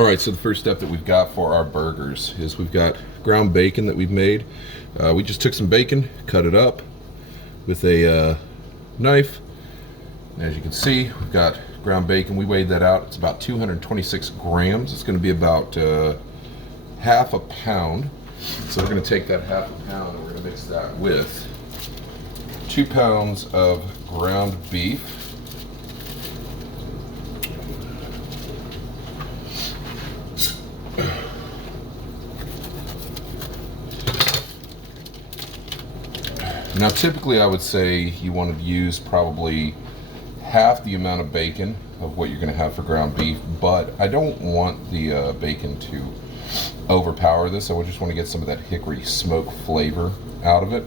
All right, so the first step that we've got for our burgers is we've got ground bacon that we've made. We just took some bacon, cut it up with a knife. And as you can see, we've got ground bacon. We weighed that out. It's about 226 grams. It's going to be about half a pound. So we're going to take that half a pound and we're going to mix that with 2 pounds of ground beef. Now typically I would say you want to use probably half the amount of bacon of what you're going to have for ground beef, but I don't want the bacon to overpower this. I just want to get some of that hickory smoke flavor out of it.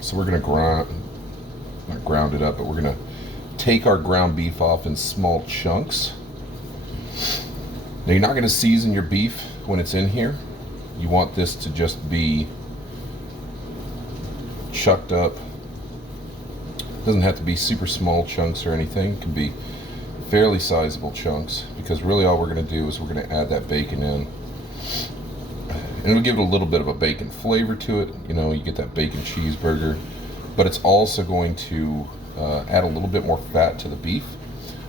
So we're going to not ground it up, but we're going to take our ground beef off in small chunks. Now you're not going to season your beef when it's in here. You want this to just be chucked up. Doesn't have to be super small chunks or anything. It can be fairly sizable chunks, because really all we're going to do is we're going to add that bacon in, and it'll give it a little bit of a bacon flavor to it. You know, you get that bacon cheeseburger, but it's also going to add a little bit more fat to the beef.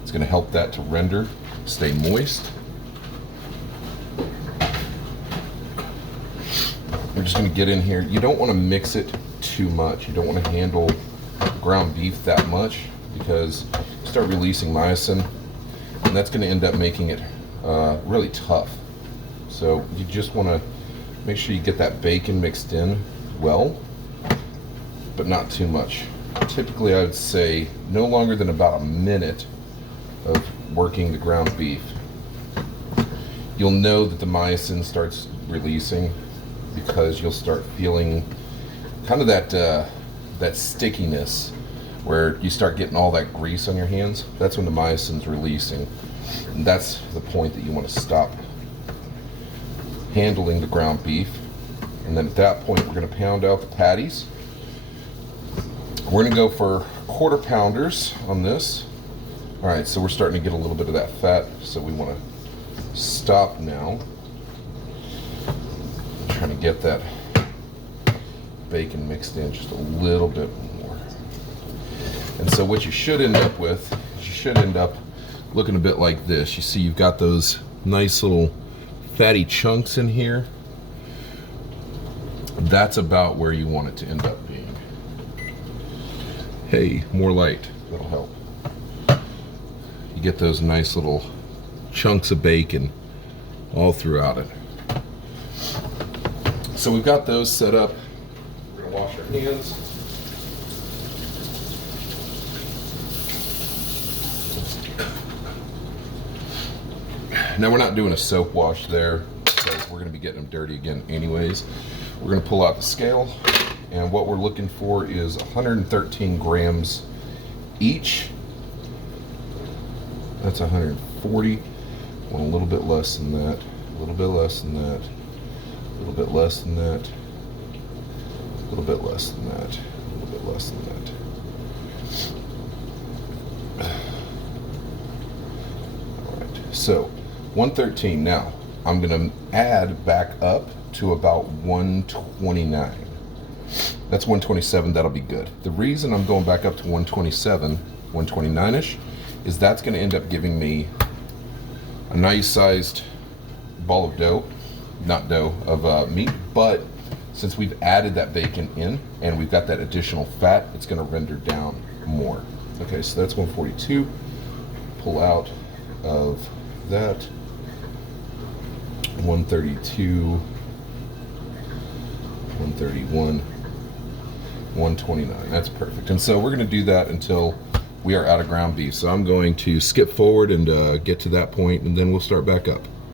It's going to help that to render, stay moist. We're just going to get in here. You don't want to mix it too much. You don't want to handle ground beef that much, because you start releasing myosin, and that's going to end up making it really tough. So you just want to make sure you get that bacon mixed in well, but not too much. Typically I would say no longer than about a minute of working the ground beef. You'll know that the myosin starts releasing, because you'll start feeling kind of that stickiness where you start getting all that grease on your hands. That's when the myosin's releasing, and that's the point that you want to stop handling the ground beef. And then at that point we're going to pound out the patties. We're going to go for quarter pounders on this. All right, so we're starting to get a little bit of that fat, so we want to stop now. Trying to get that bacon mixed in just a little bit more. And so what you should end up with, you should end up looking a bit like this. You see you've got those nice little fatty chunks in here. That's about where you want it to end up being. Hey, more light, that'll help. You get those nice little chunks of bacon all throughout it. So we've got those set up. We're going to wash our hands. Now we're not doing a soap wash there, because we're going to be getting them dirty again anyways. We're going to pull out the scale, and what we're looking for is 113 grams each. That's 140. Want a little bit less than that, a little bit less than that. A little bit less than that, a little bit less than that, a little bit less than that. All right, so 113. Now I'm going to add back up to about 129. That's 127. That'll be good. The reason I'm going back up to 127, 129ish, is that's going to end up giving me a nice sized ball of dough. Not dough, of meat, but since we've added that bacon in and we've got that additional fat, it's going to render down more. Okay, so that's 142. Pull out of that. 132, 131, 129. That's perfect. And so we're going to do that until we are out of ground beef. So I'm going to skip forward and get to that point, and then we'll start back up.